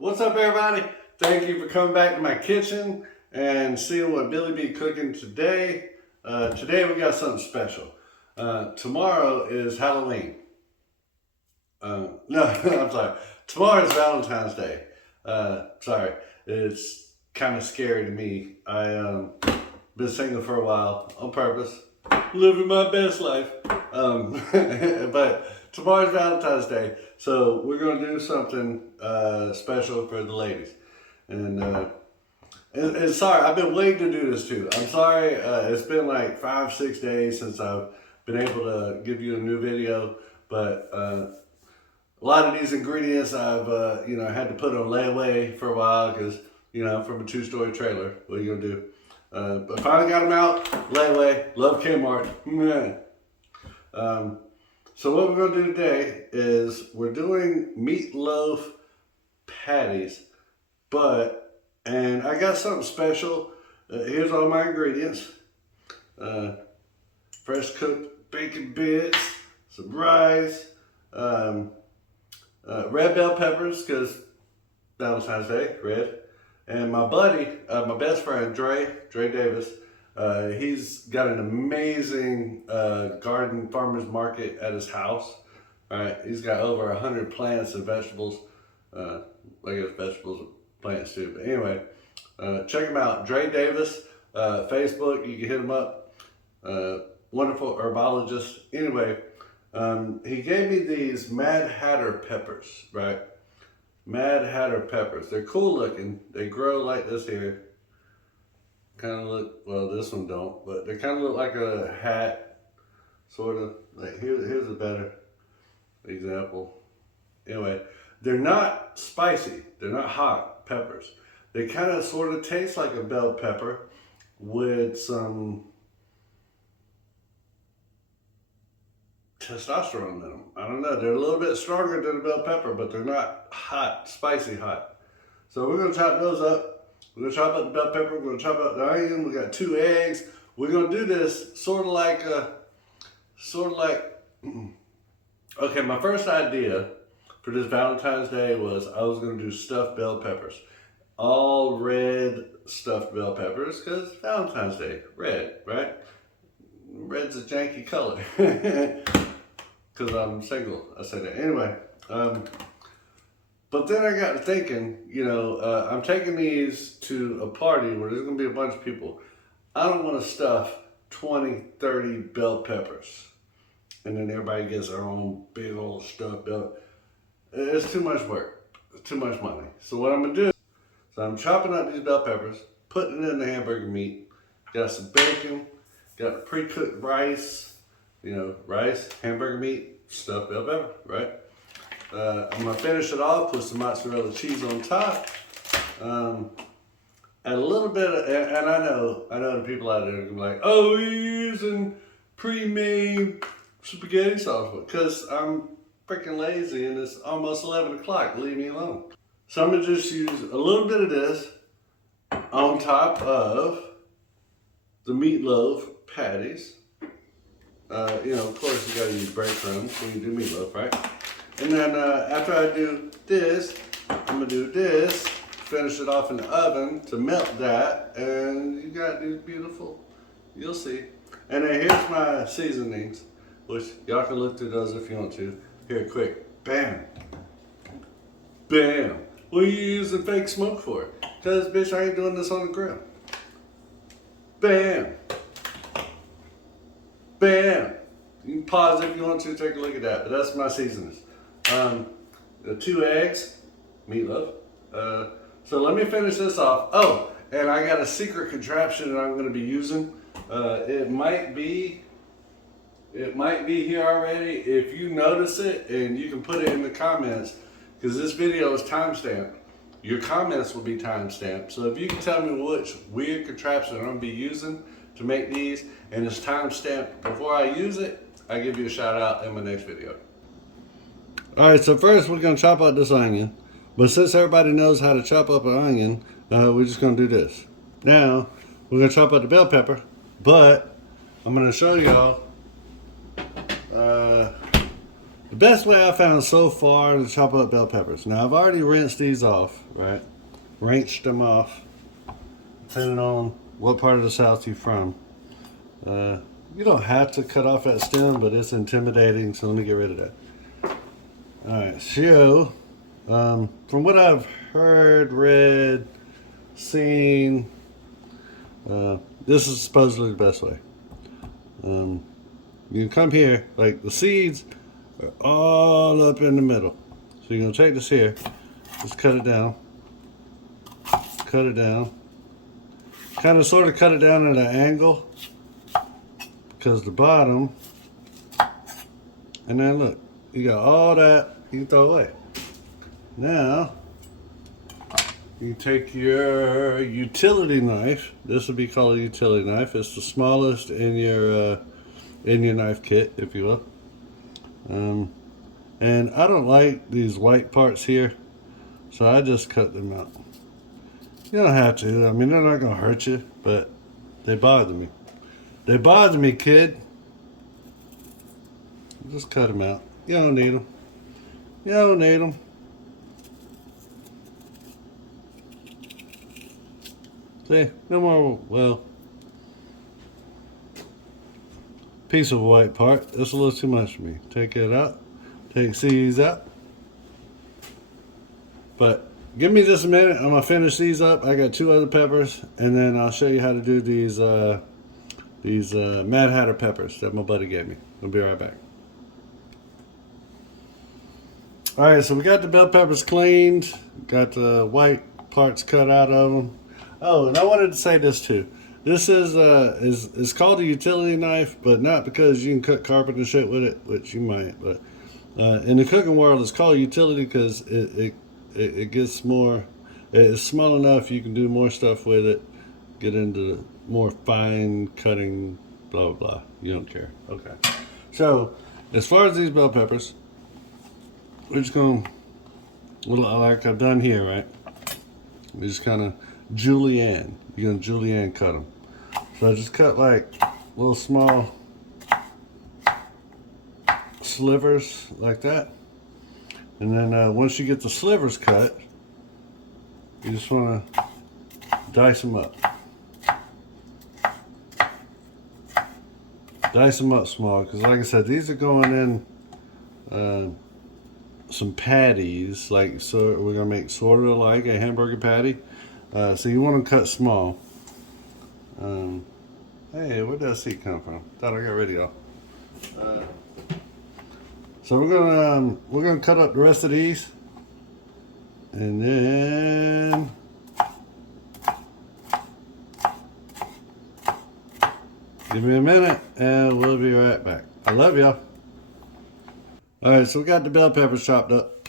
What's up, everybody? Thank you for coming back to my kitchen and seeing what Billy be cooking today. Today we got something special. Tomorrow is Halloween. No, I'm sorry. Tomorrow is Valentine's Day. Sorry, it's kind of scary to me. I been single for a while on purpose, living my best life. But tomorrow's Valentine's Day, so we're gonna do something special for the ladies. And sorry, I've been waiting to do this too. I'm sorry, it's been like 5-6 days since I've been able to give you a new video, but a lot of these ingredients I've had to put on layaway for a while because I'm from a 2-story trailer. What are you gonna do? But finally got them out, layaway, love Kmart. So what we're gonna do today is we're doing meatloaf patties, and I got something special. Here's all my ingredients. Fresh cooked bacon bits, some rice, red bell peppers, because Valentine's Day, red. And my buddy, my best friend, Dre Davis, he's got an amazing garden farmer's market at his house. All right, he's got over 100 plants and vegetables. I guess vegetables and plants too. But anyway, check him out, Dre Davis, Facebook. You can hit him up. Wonderful herbologist. Anyway, he gave me these Mad Hatter peppers, right? Mad Hatter peppers. They're cool looking. They grow like this here. Kind of look, well, this one don't, but they kind of look like a hat, sort of. Like here's a better example. Anyway, they're not spicy. They're not hot peppers. They kind of sort of taste like a bell pepper with some testosterone in them. I don't know. They're a little bit stronger than a bell pepper, but they're not hot, spicy hot. So we're gonna chop those up. We're gonna chop up the bell pepper. We're gonna chop up the onion. We got 2 eggs. We're gonna do this sort of like. Okay, my first idea for this Valentine's Day was I was gonna do stuffed bell peppers, all red stuffed bell peppers, because Valentine's Day, red, right? Red's a janky color. Because I'm single, I say that. Anyway, but then I got to thinking, I'm taking these to a party where there's going to be a bunch of people. I don't want to stuff 20, 30 bell peppers. And then everybody gets their own big old stuffed bell. It's too much work. It's too much money. So what I'm going to do, so I'm chopping up these bell peppers, putting it in the hamburger meat. Got some bacon, got pre-cooked rice, rice, hamburger meat, stuffed bell pepper, right? I'm gonna finish it off, put some mozzarella cheese on top. Add a little bit of, and I know the people out there are gonna be like, oh, you're using pre-made spaghetti sauce, because I'm freaking lazy and it's almost 11 o'clock, leave me alone. So I'm gonna just use a little bit of this on top of the meatloaf patties. Of course you gotta use breadcrumbs when you do meatloaf, right? And then after I do this, I'm gonna do this, finish it off in the oven to melt that, and you got these beautiful, you'll see. And then here's my seasonings, which y'all can look through those if you want to. Here, quick, bam, bam. What are you using fake smoke for? Because, bitch, I ain't doing this on the grill. Bam. Bam. You can pause if you want to, take a look at that, but that's my seasonings. The 2 eggs, meatloaf. So let me finish this off. Oh, and I got a secret contraption that I'm gonna be using. It might be here already. If you notice it, and you can put it in the comments, because this video is timestamped. Your comments will be timestamped. So if you can tell me which weird contraption I'm gonna be using to make these, and it's timestamped before I use it, I give you a shout out in my next video. All right, so first we're gonna chop out this onion. But since everybody knows how to chop up an onion, we're just gonna do this. Now, we're gonna chop up the bell pepper, but I'm gonna show y'all The best way I found so far to chop up bell peppers. Now I've already rinsed these off, right? Rinsed them off, depending on what part of the South you're from. You don't have to cut off that stem, but it's intimidating, so let me get rid of that. Alright, so, from what I've heard, read, seen, this is supposedly the best way. You can come here, like the seeds are all up in the middle. So you're going to take this here, just cut it down, kind of sort of cut it down at an angle, because the bottom, and then look, you got all that you can throw away. Now, you take your utility knife. This would be called a utility knife. It's the smallest in your knife kit, if you will. And I don't like these white parts here, so I just cut them out. You don't have to. I mean, they're not gonna hurt you, but they bother me. They bother me, kid. Just cut them out. You don't need them. You don't need them. See, no more, well, piece of white part. That's a little too much for me. Take it out. Take these out. But give me just a minute. I'm gonna finish these up. I got 2 other peppers, and then I'll show you how to do these Mad Hatter peppers that my buddy gave me. I'll be right back. All right, so we got the bell peppers cleaned. Got the white parts cut out of them. Oh, and I wanted to say this too. This is called a utility knife, but not because you can cut carpet and shit with it, which you might. But in the cooking world, it's called utility because it gets more. It's small enough you can do more stuff with it. Get into more fine cutting, blah blah blah. You don't care. Okay. So as far as these bell peppers, we're just gonna, like I've done here, right? We just kind of julienne. You're gonna julienne cut them. So I just cut like little small slivers like that. And then once you get the slivers cut, you just want to dice them up. Dice them up small, because like I said, these are going in some patties, like, so we're gonna make sort of like a hamburger patty. So you want them cut small. Hey, where'd that seat come from? Thought I got rid of y'all. So we're gonna cut up the rest of these, and then give me a minute, and we'll be right back. I love y'all. All right, so we got the bell peppers chopped up.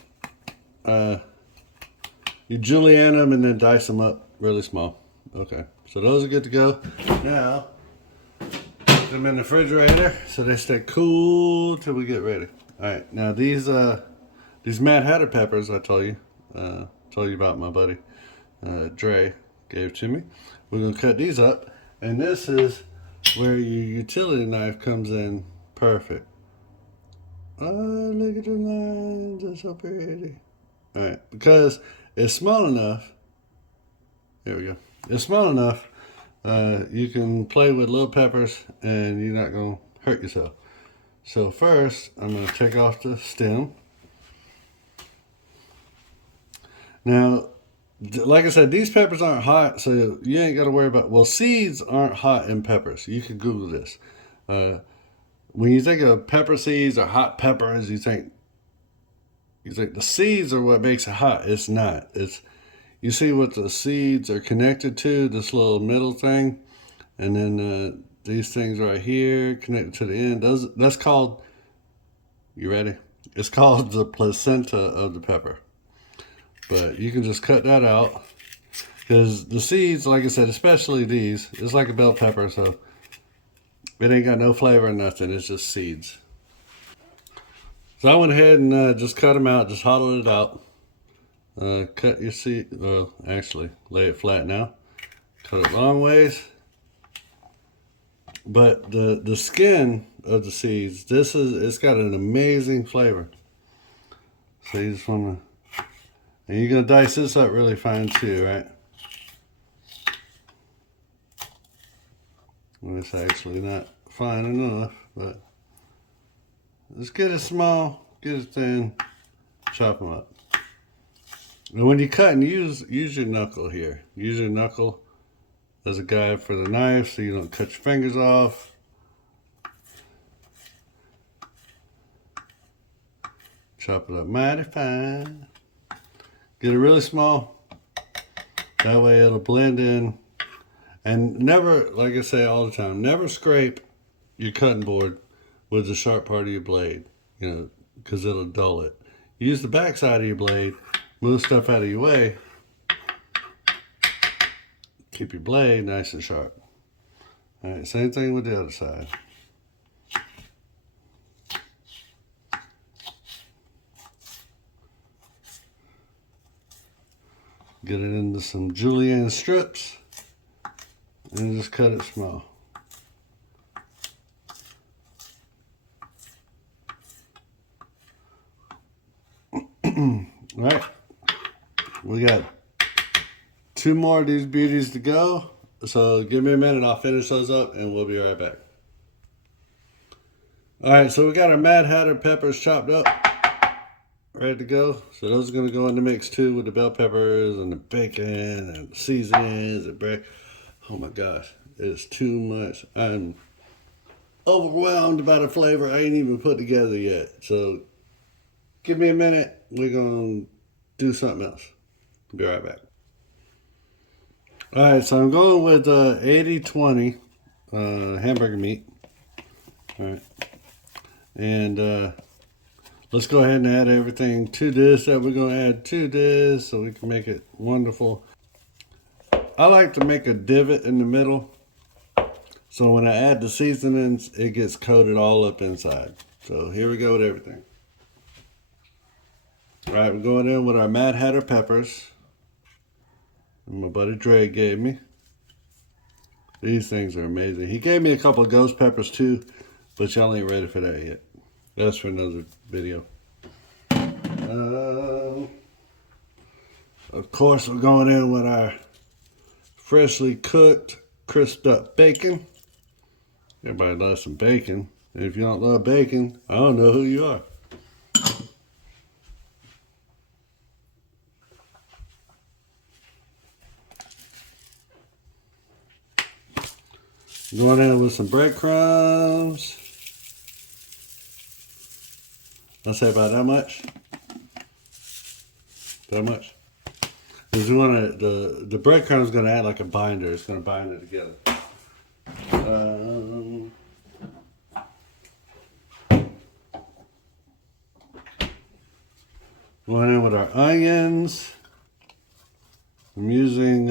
You julienne them and then dice them up really small. Okay, so those are good to go. Now, put them in the refrigerator so they stay cool till we get ready. All right, now these Mad Hatter peppers I told you about, my buddy Dre gave to me. We're gonna cut these up, and this is where your utility knife comes in perfect. Oh, look at the lines, that's so pretty. All right, because it's small enough. There we go. It's small enough. You can play with little peppers, and you're not gonna hurt yourself. So first, I'm gonna take off the stem. Now, like I said, these peppers aren't hot, so you ain't got to worry about. Well, seeds aren't hot in peppers. You can Google this. When you think of pepper seeds or hot peppers, you think the seeds are what makes it hot. It's not. It's, you see what the seeds are connected to, this little middle thing, and then these things right here connected to the end. That's called, you ready? It's called the placenta of the pepper. But you can just cut that out, because the seeds, like I said, especially these, it's like a bell pepper, so it ain't got no flavor or nothing. It's just seeds. So I went ahead and just cut them out, just hollowed it out. Cut your seed, well, actually, lay it flat now. Cut it long ways. But the skin of the seeds, it's got an amazing flavor. So you just want to, and you're gonna dice this up really fine too, right? Well, it's actually not fine enough, but let's get it small, get it thin, chop them up. And when you cut, and use your knuckle here. Use your knuckle as a guide for the knife so you don't cut your fingers off. Chop it up mighty fine. Get it really small. That way it'll blend in. And never, like I say all the time, never scrape your cutting board with the sharp part of your blade, because it'll dull it. Use the back side of your blade, move stuff out of your way. Keep your blade nice and sharp. All right, same thing with the other side. Get it into some julienne strips and just cut it small. All right, we got 2 more of these beauties to go. So give me a minute, I'll finish those up and we'll be right back. All right, so we got our Mad Hatter peppers chopped up, ready to go. So those are gonna go in the mix too with the bell peppers and the bacon and the seasonings and bread. Oh my gosh, it's too much. I'm overwhelmed by the flavor I ain't even put together yet. So give me a minute, we're gonna do something else. Be right back. All right, so I'm going with 80-20 hamburger meat. All right, and let's go ahead and add everything to this that we're going to add to this so we can make it wonderful. I like to make a divot in the middle so when I add the seasonings, it gets coated all up inside. So here we go with everything. All right, we're going in with our Mad Hatter peppers. My buddy Dre gave me. These things are amazing. He gave me a couple of ghost peppers too, but y'all ain't ready for that yet. That's for another video. Of course, we're going in with our freshly cooked, crisped up bacon. Everybody loves some bacon. And if you don't love bacon, I don't know who you are. Going in with some breadcrumbs. I'll say about that much. That much. Because we want to, the breadcrumbs is going to add like a binder. It's going to bind it together. Going in with our onions. I'm using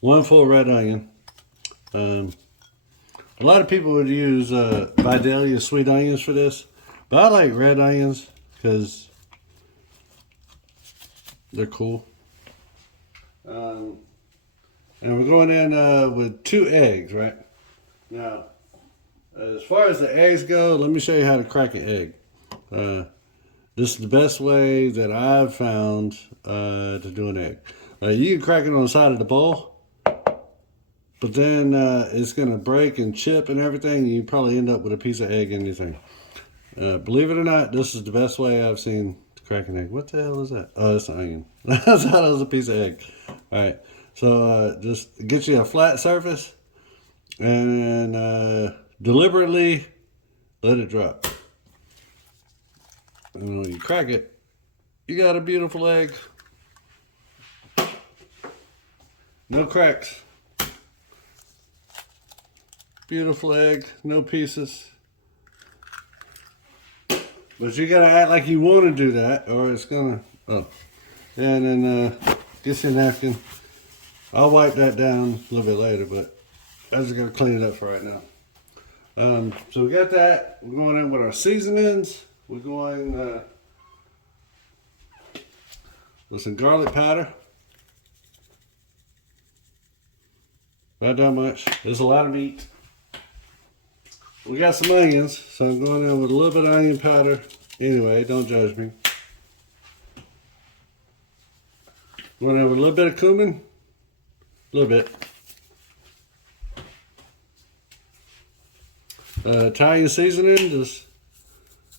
1 full red onion. A lot of people would use Vidalia sweet onions for this, but I like red onions because they're cool. And we're going in with 2 eggs, right? Now, as far as the eggs go, let me show you how to crack an egg. This is the best way that I've found to do an egg. You can crack it on the side of the bowl. But then it's going to break and chip and everything. And you probably end up with a piece of egg in your thing. Believe it or not, this is the best way I've seen to crack an egg. What the hell is that? Oh, that's an onion. I thought it was a piece of egg. All right. So just get you a flat surface. And deliberately let it drop. And when you crack it, you got a beautiful egg. No cracks. Beautiful egg, no pieces. But you gotta act like you want to do that, or it's gonna. Oh, and then get your napkin. I'll wipe that down a little bit later, but I just gotta clean it up for right now. So we got that. We're going in with our seasonings. We're going with some garlic powder. Not that much. There's a lot of meat. We got some onions, so I'm going in with a little bit of onion powder. Anyway, don't judge me. Going in with a little bit of cumin. A little bit. Italian seasoning, just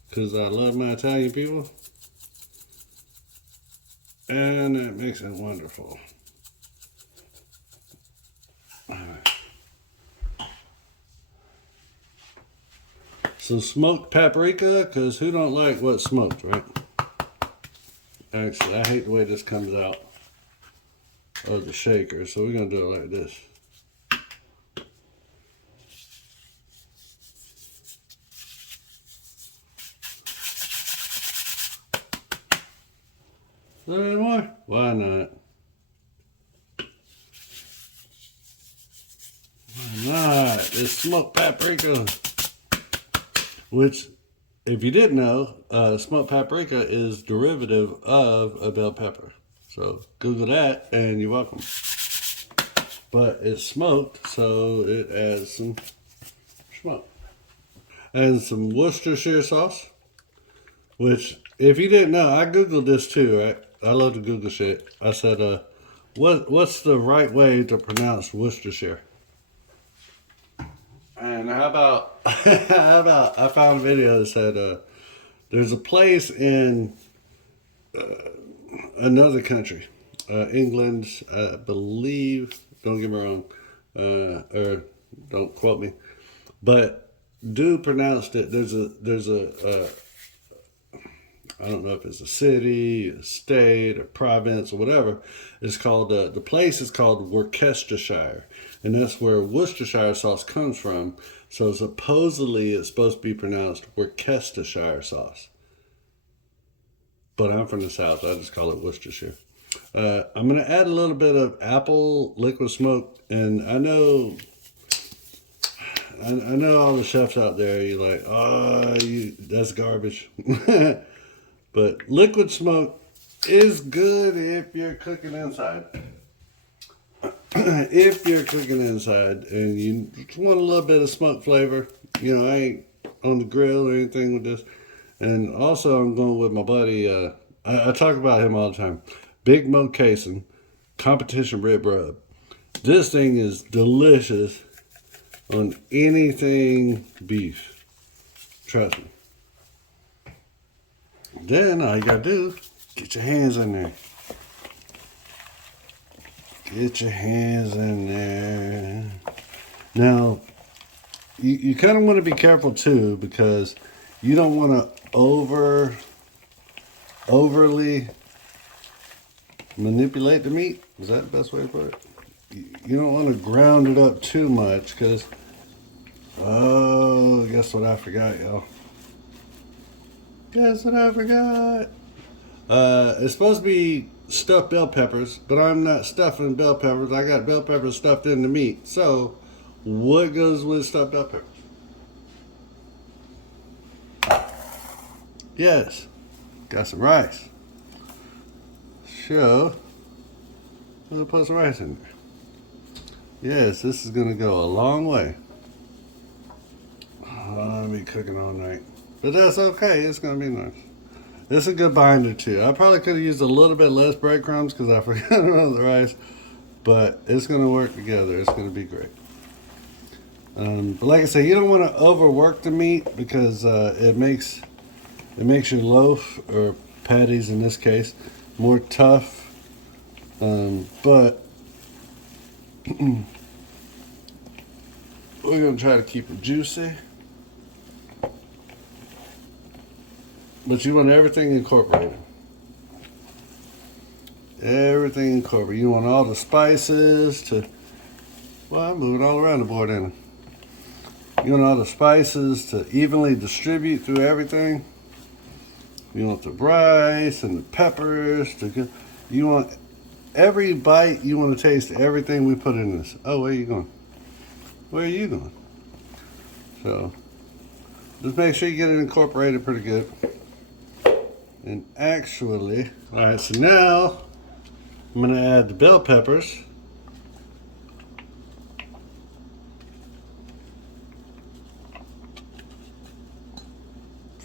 because I love my Italian people. And that makes it wonderful. All right. Some smoked paprika, because who don't like what's smoked, right? Actually, I hate the way this comes out of the shaker, so we're going to do it like this. A little bit more? Why not? Why not? It's smoked paprika. Which, if you didn't know, smoked paprika is derivative of a bell pepper. So Google that and you're welcome. But it's smoked, so it adds some smoke. And some Worcestershire sauce. Which, if you didn't know, I Googled this too, right? I love to Google shit. I said, what's the right way to pronounce Worcestershire? And how about, I found a video that said, there's a place in another country, England, I believe, don't get me wrong, or don't quote me, but dude pronounced it, there's a I don't know if it's a city, a state, a province, or whatever. It's called, the place is called Worcestershire. And that's where Worcestershire sauce comes from. So supposedly it's supposed to be pronounced Worcestershire sauce. But I'm from the South. I just call it Worcestershire. I'm going to add a little bit of apple liquid smoke. And I know all the chefs out there, you're like, oh, that's garbage. But liquid smoke is good if you're cooking inside. If you're cooking inside and you just want a little bit of smoke flavor, you know, I ain't on the grill or anything with this. And also I'm going with my buddy, I talk about him all the time, Big Mo Cason, Competition Rib Rub. This thing is delicious on anything beef. Trust me. Then all you gotta do, get your hands in there. Get your hands in there. Now, you kind of want to be careful too, because you don't want to overly manipulate the meat. Is that the best way to put it? You don't want to ground it up too much, because, oh, guess what I forgot, y'all? Guess what I forgot? It's supposed to be stuffed bell peppers, but I'm not stuffing bell peppers. I got bell peppers stuffed in the meat. So, what goes with stuffed bell peppers? Yes, got some rice. So, I'm gonna put some rice in there. Yes, this is gonna go a long way. I'll be cooking all night. But that's okay, it's gonna be nice. It's a good binder too. I probably could have used a little bit less breadcrumbs because I forgot about the rice. But it's gonna work together, it's gonna be great. But like I say, you don't want to overwork the meat because it makes your loaf, or patties in this case, more tough. But we're gonna try to keep it juicy. But you want everything incorporated. Everything incorporated. You want all the spices to, well, I'm moving all around the board, ain't I? You want all the spices to evenly distribute through everything. You want the rice and the peppers to go. You want every bite, you want to taste everything we put in this. Oh, where are you going? Where are you going? So, just make sure you get it incorporated pretty good. And actually, all right, so now I'm gonna add the bell peppers.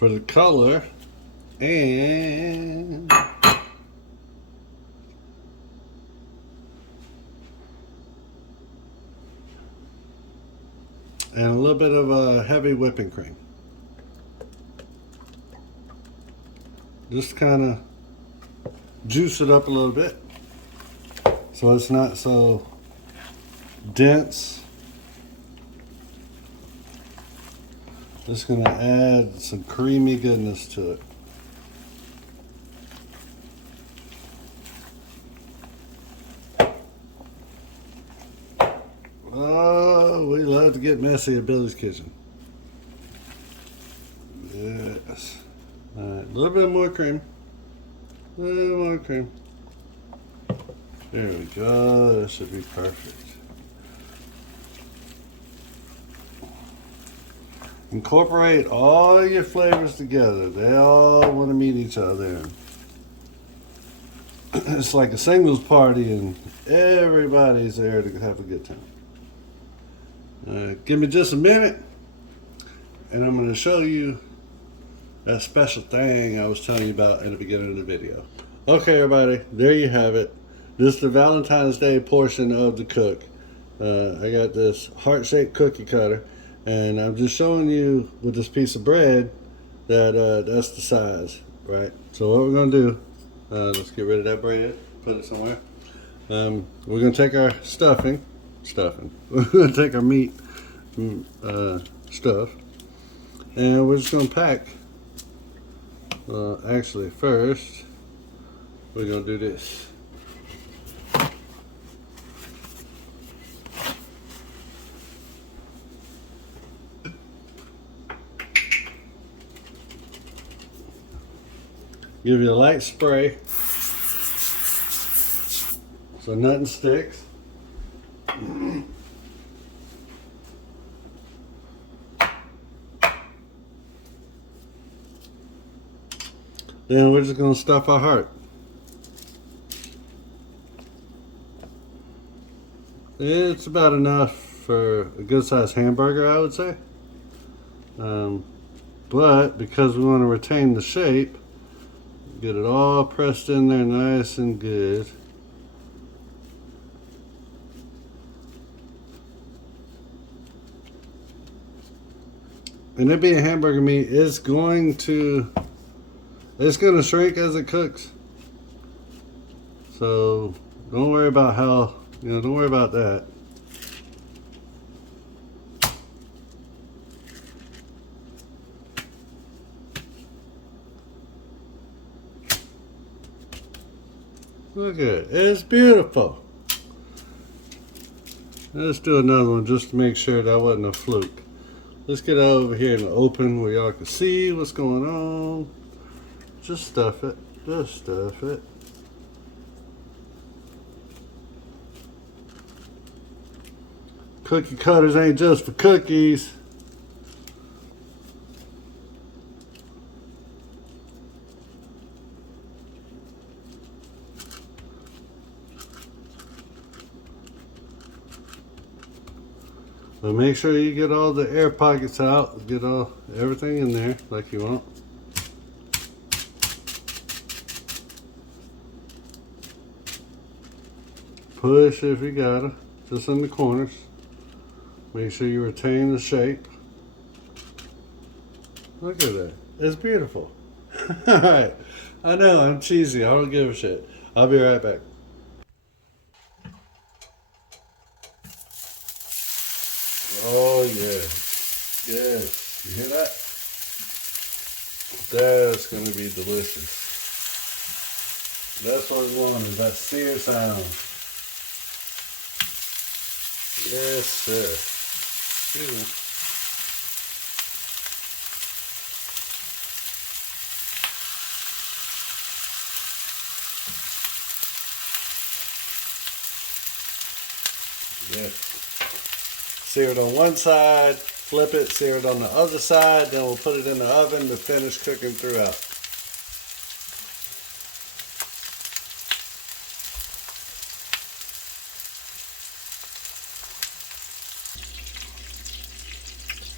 for the color and a little bit of heavy whipping cream. Just kind of juice it up a little bit so it's not so dense. Just gonna add some creamy goodness to it. Oh, we love to get messy at Billy's Kitchen. Yes. All right, a little bit more cream. A little more cream. There we go. That should be perfect. Incorporate all your flavors together. They all want to meet each other. It's like a singles party and everybody's there to have a good time. Give me just a minute and I'm going to show you that special thing I was telling you about in the beginning of the video. Okay, everybody, there you have it. This is the Valentine's Day portion of the cook. I got this heart-shaped cookie cutter, and I'm just showing you with this piece of bread that that's the size, right? So what we're gonna do, let's get rid of that bread, put it somewhere. We're gonna take our stuffing. We're gonna take our meat stuff, and we're just gonna pack. Actually, first we're gonna do this. Give you a light spray so nothing sticks. Then we're just going to stuff our heart. It's about enough for a good sized hamburger, I would say. But because we want to retain the shape, get it all pressed in there nice and good. And it being hamburger meat, it's going to shrink as it cooks. So don't worry about don't worry about that. Look at it, it's beautiful. Let's do another one just to make sure that wasn't a fluke. Let's get over here in the open where y'all can see what's going on. Just stuff it, just stuff it. Cookie cutters ain't just for cookies. But make sure you get all the air pockets out, get everything in there like you want. Push if you gotta, just in the corners. Make sure you retain the shape. Look at that, it's beautiful. Alright, I know I'm cheesy, I don't give a shit. I'll be right back. Oh yeah, yes, you hear that? That's going to be delicious. That's what we want, is that sear sound. Yes sir. Excuse me. Yes. Sear it on one side, flip it, sear it on the other side, then we'll put it in the oven to finish cooking throughout.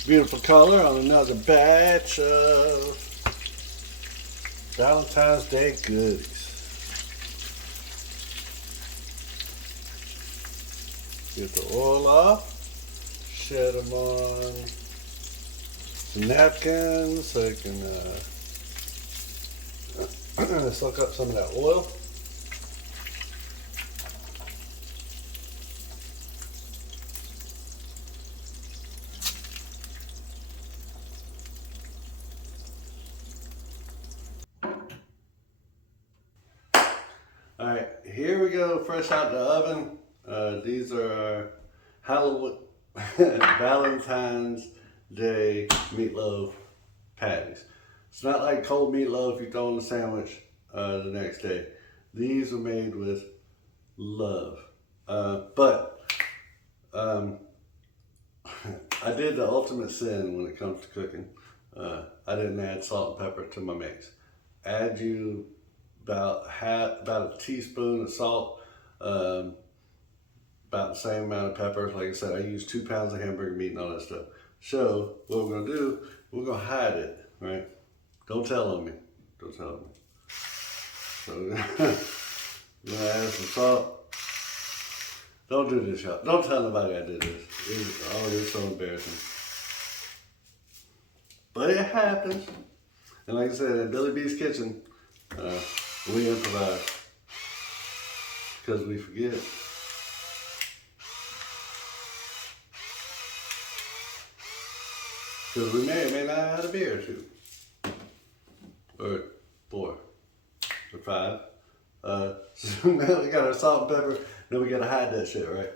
Beautiful color on another batch of Valentine's Day goodies. Get the oil off, shed them on some napkins so you can soak up some of that oil. Alright, here we go, fresh out the oven. These are our Halloween, Valentine's Day meatloaf patties. It's not like cold meatloaf you throw in a sandwich the next day. These are made with love. But I did the ultimate sin when it comes to cooking. I didn't add salt and pepper to my mix. Add you about a teaspoon of salt, about the same amount of pepper. Like I said, I use 2 pounds of hamburger meat and all that stuff. So what we're gonna do, we're gonna hide it, right? Don't tell on me. Don't tell on me. So we're gonna add some salt. Don't do this, y'all. Don't tell nobody I did this. It's so embarrassing. But it happens. And like I said, at Billy B's Kitchen, we improvise because we forget. Because we may or may not have had a beer or 2, or 4, or 5. So now we got our salt and pepper, then we gotta hide that shit, right?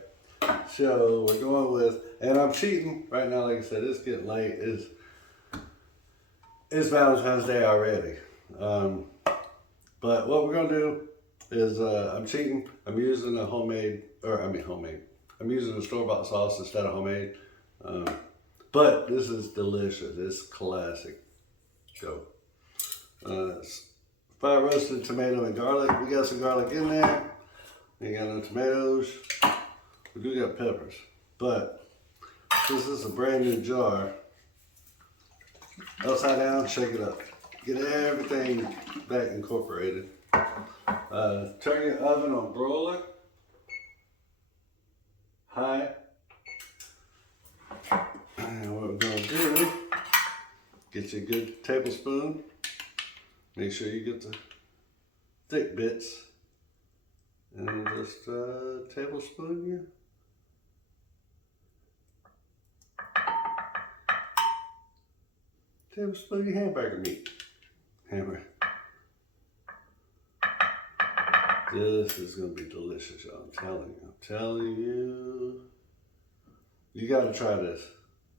So we're going with, and I'm cheating right now, like I said, it's getting late. It's Valentine's Day already. But what we're gonna do is, I'm cheating. I'm using I'm using a store-bought sauce instead of homemade. But this is delicious. It's classic. Go. Fried roasted tomato and garlic. We got some garlic in there. We ain't got no tomatoes. We do got peppers. But since this is a brand new jar, upside down, shake it up. Get everything back incorporated. Turn your oven on broiler. High. And what we're gonna do, get you a good tablespoon. Make sure you get the thick bits. And just tablespoon you. Tablespoon your hamburger meat. Hammer. This is gonna be delicious, y'all. I'm telling you. You gotta try this.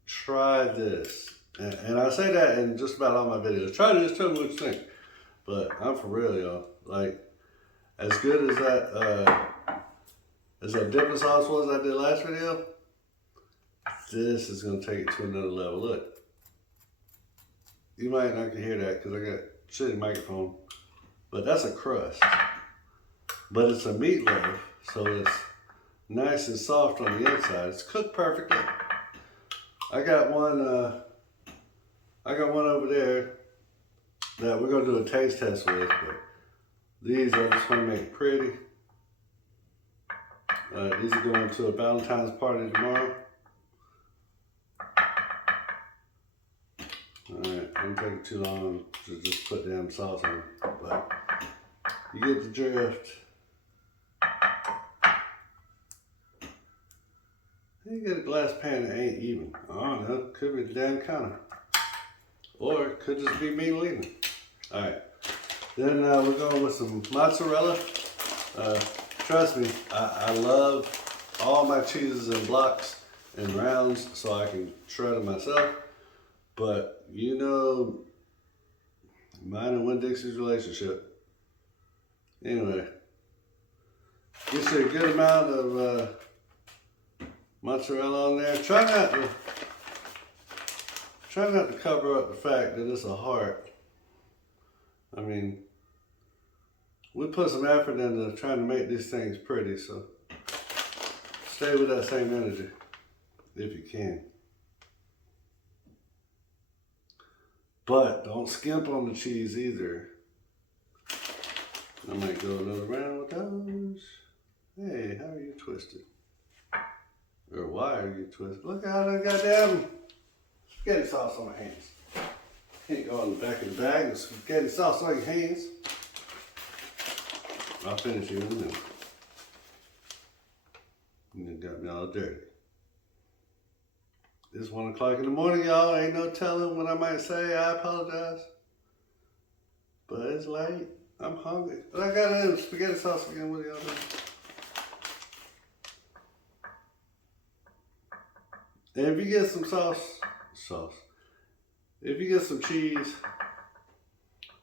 Try this. And I say that in just about all my videos. Try this, tell me what you think. But I'm for real, y'all. Like, as good as that dipping sauce was I did last video, this is gonna take it to another level. Look. You might not can hear that because I got a shitty microphone. But that's a crust. But it's a meatloaf, so it's nice and soft on the inside. It's cooked perfectly. I got one over there that we're gonna do a taste test with, but these I just wanna make pretty. These are going to a Valentine's party tomorrow. Alright, don't take it too long to just put damn sauce on, but you get the drift. You get a glass pan that ain't even. I don't know, could be the damn counter. Or it could just be me leaving. Alright, then we're going with some mozzarella. Trust me, I love all my cheeses in blocks and rounds so I can shred them myself. But you know, mine and Winn-Dixie's relationship. Anyway, get you a good amount of mozzarella on there. Try not to cover up the fact that it's a heart. I mean, we put some effort into trying to make these things pretty, so stay with that same energy if you can. But don't skimp on the cheese either. I might go another round with those. Hey, how are you twisted? Or why are you twisted? Look how that goddamn spaghetti sauce on my hands. Can't go on the back of the bag with spaghetti sauce on your hands. I'll finish you in a minute. You got me all dirty. It's 1 o'clock in the morning, y'all. Ain't no telling what I might say. I apologize. But it's late. I'm hungry. But I got spaghetti sauce again. What are y'all doing? And if you get some if you get some cheese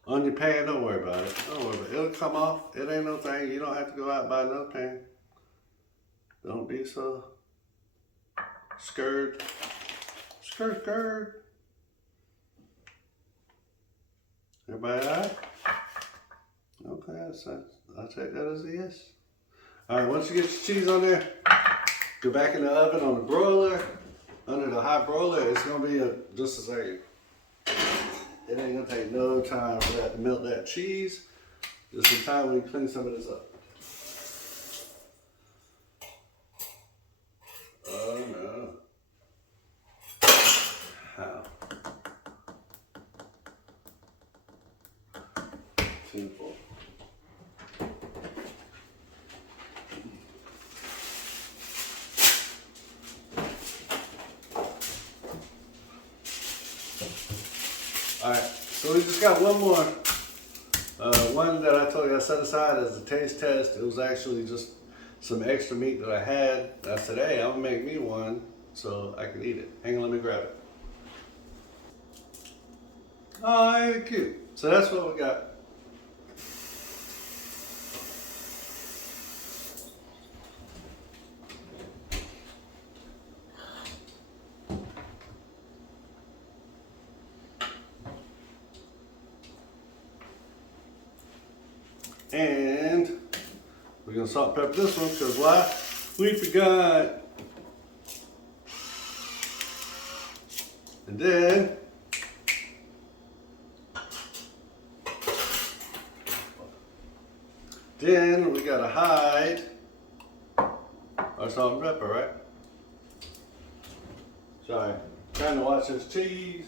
on your pan, don't worry about it. Don't worry about it. It'll come off. It ain't no thing. You don't have to go out and buy another pan. Don't be so scared. Scared. Everybody all right? Okay, so I'll take that as a yes. All right, once you get your cheese on there, go back in the oven on the broiler. Under the hot broiler, it's gonna be just a second. It ain't gonna take no time for that to melt that cheese. Just in time when you clean some of this up. Oh no. How? Simple. Alright, so we just got one more. One that I told you I set aside as a taste test. It was actually just some extra meat that I had. I said, hey, I'm gonna make me one so I can eat it. Hang on, let me grab it. Oh, ain't it cute? So that's what we got. And we're gonna salt and pepper this one because why? We forgot. And then we gotta hide our salt and pepper, right? Sorry, trying to watch this cheese.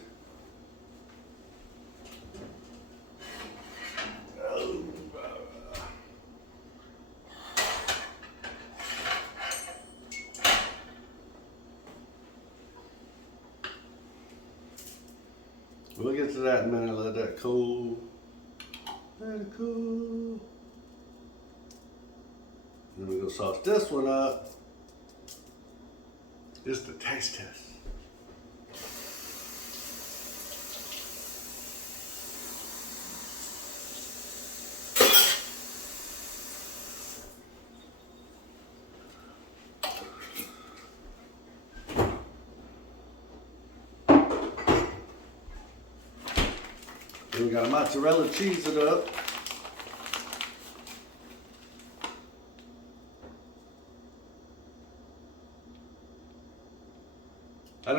We'll get to that in a minute, let that cool. Let it cool. Then we're gonna sauce this one up. It's the taste test. Then we got a mozzarella cheese it up. I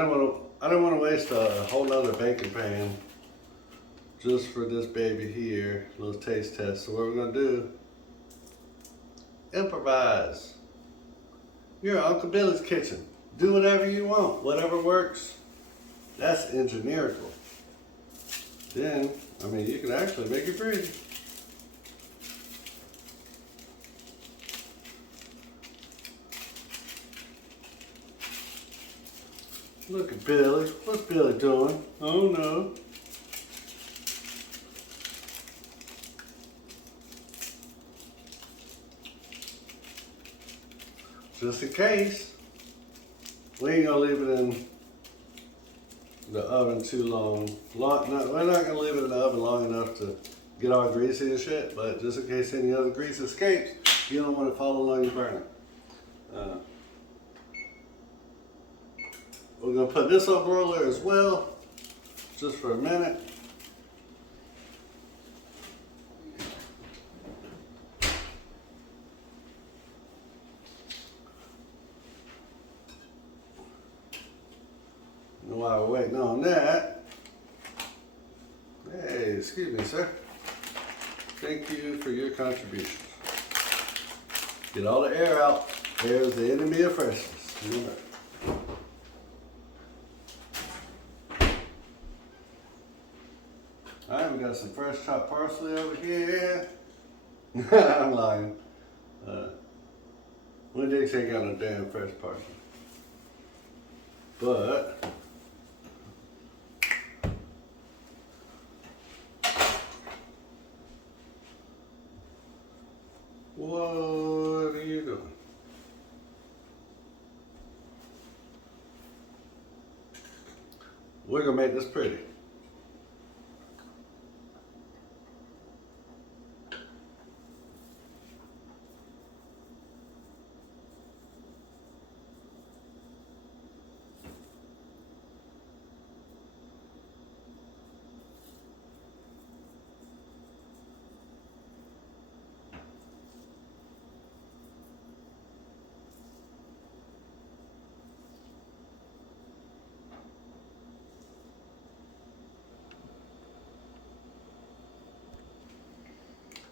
don't want to waste a whole nother baking pan just for this baby here, little taste test. So what we're gonna do, improvise. You're Uncle Billy's kitchen. Do whatever you want, whatever works. That's engineerical. Then, I mean, you can actually make it pretty. Look at Billy. What's Billy doing? Oh no. Just in case, we ain't gonna leave it in the oven too long. We're not gonna leave it in the oven long enough to get all greasy and shit, but just in case any other grease escapes, you don't want it falling along your burner. We're gonna put this on broiler as well, just for a minute. And while we're waiting on that, hey, excuse me, sir. Thank you for your contributions. Get all the air out. Air is the enemy of freshness. Remember. Alright, we got some fresh chopped parsley over here. I'm lying. We did take out a damn fresh parsley. But what are you doing? We're gonna make this pretty.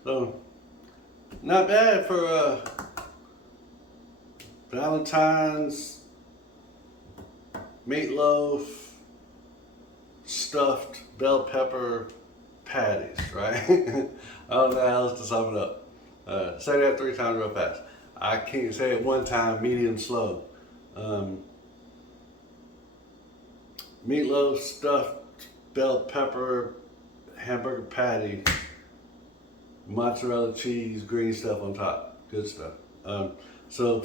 So, not bad for Valentine's meatloaf stuffed bell pepper patties, right? I don't know how else to sum it up. Say that 3 times real fast. I can't say it 1 time, medium slow. Meatloaf stuffed bell pepper hamburger patty, mozzarella cheese, green stuff on top. Good stuff. So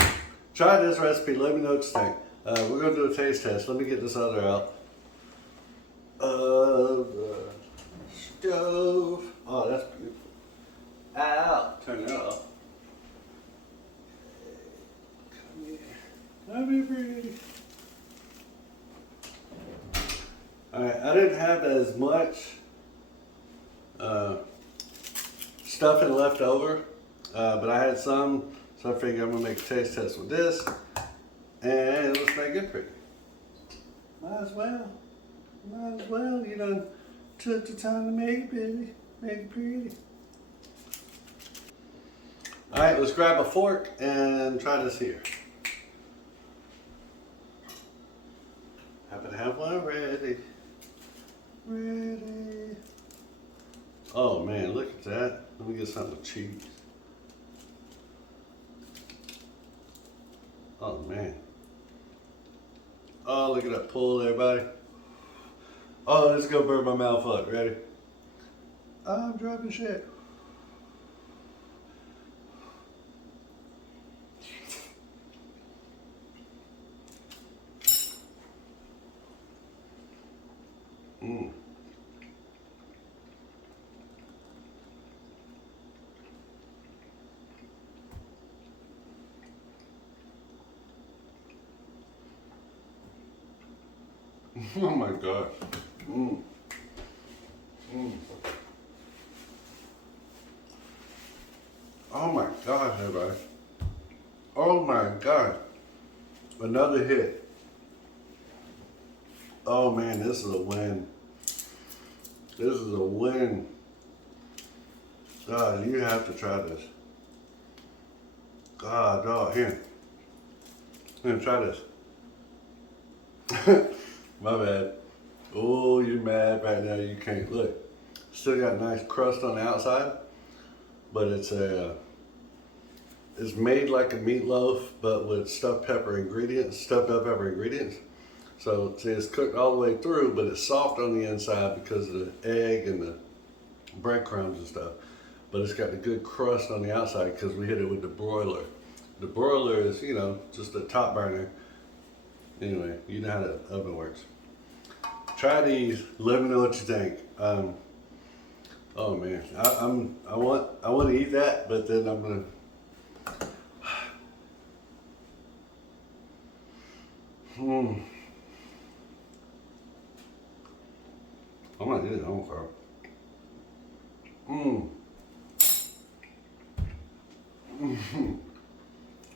try this recipe. Let me know what you think. We're going to do a taste test. Let me get this other out. The stove. Oh, that's beautiful. Ow. Turn that off. Come here. Come here, pretty. Alright, I didn't have as much stuffing left over, but I had some, so I figured I'm gonna make a taste test with this, and let's make it pretty. Might as well, you done took the time to make it, baby, make it pretty. All right, let's grab a fork and try this here. Happen to have one ready. Ready. Oh man, look at that. Let me get something with cheese. Oh man. Oh, look at that pull, everybody. Oh, this is gonna burn my mouth up. Ready? I'm dropping shit. Mmm. Oh my gosh. Mmm. Mmm. Oh my gosh, everybody. Oh my god. Another hit. Oh man, this is a win. This is a win. God, you have to try this. God, dog, here. Here, try this. My bad. Oh, you're mad right now. You can't. Look, still got a nice crust on the outside, but it's made like a meatloaf, but with stuffed bell pepper ingredients. So see, it's cooked all the way through, but it's soft on the inside because of the egg and the breadcrumbs and stuff. But it's got the good crust on the outside because we hit it with the broiler. The broiler is, you know, just a top burner. Anyway, you know how the oven works. Try these. Let me know what you think. Oh man, I want to eat that, but then I'm gonna. I'm gonna eat it. I don't care.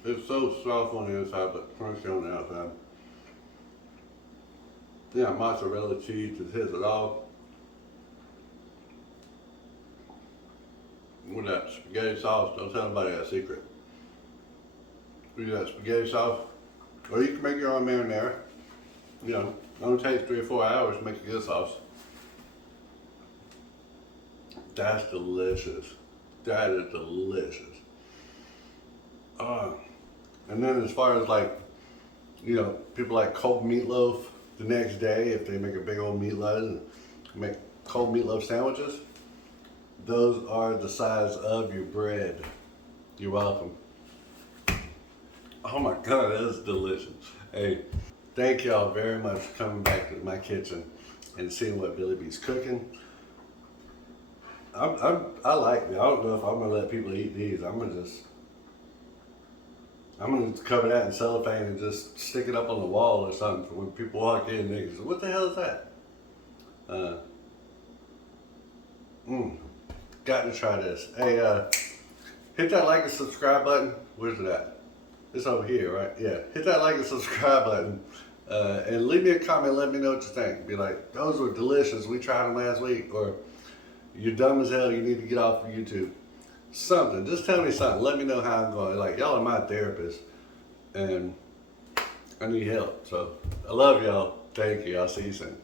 It's so soft on the inside, but crunchy on the outside. Yeah, mozzarella cheese just hits it off. spaghetti sauce. Don't tell anybody that secret. We got spaghetti sauce. Or you can make your own marinara. You know, it only takes 3 or 4 hours to make a good sauce. That's delicious. That is delicious. And then as far as like, you know, people like cold meatloaf the next day, if they make a big old meatloaf and make cold meatloaf sandwiches, those are the size of your bread. You're welcome. Oh my God, that's delicious. Hey, thank y'all very much for coming back to my kitchen and seeing what Billy B's cooking. I like it. I don't know if I'm gonna let people eat these. I'm gonna cover that in cellophane and just stick it up on the wall or something for when people walk in. They say, "What the hell is that?" Got to try this. Hey, hit that like and subscribe button. Where's it at? It's over here, right? Yeah. Hit that like and subscribe button. And leave me a comment. Let me know what you think. Be like, those were delicious. We tried them last week. Or, you're dumb as hell. You need to get off of YouTube. Something. Just tell me something. Let me know how I'm going. Like, y'all are my therapist. And I need help. So, I love y'all. Thank you. I'll see you soon.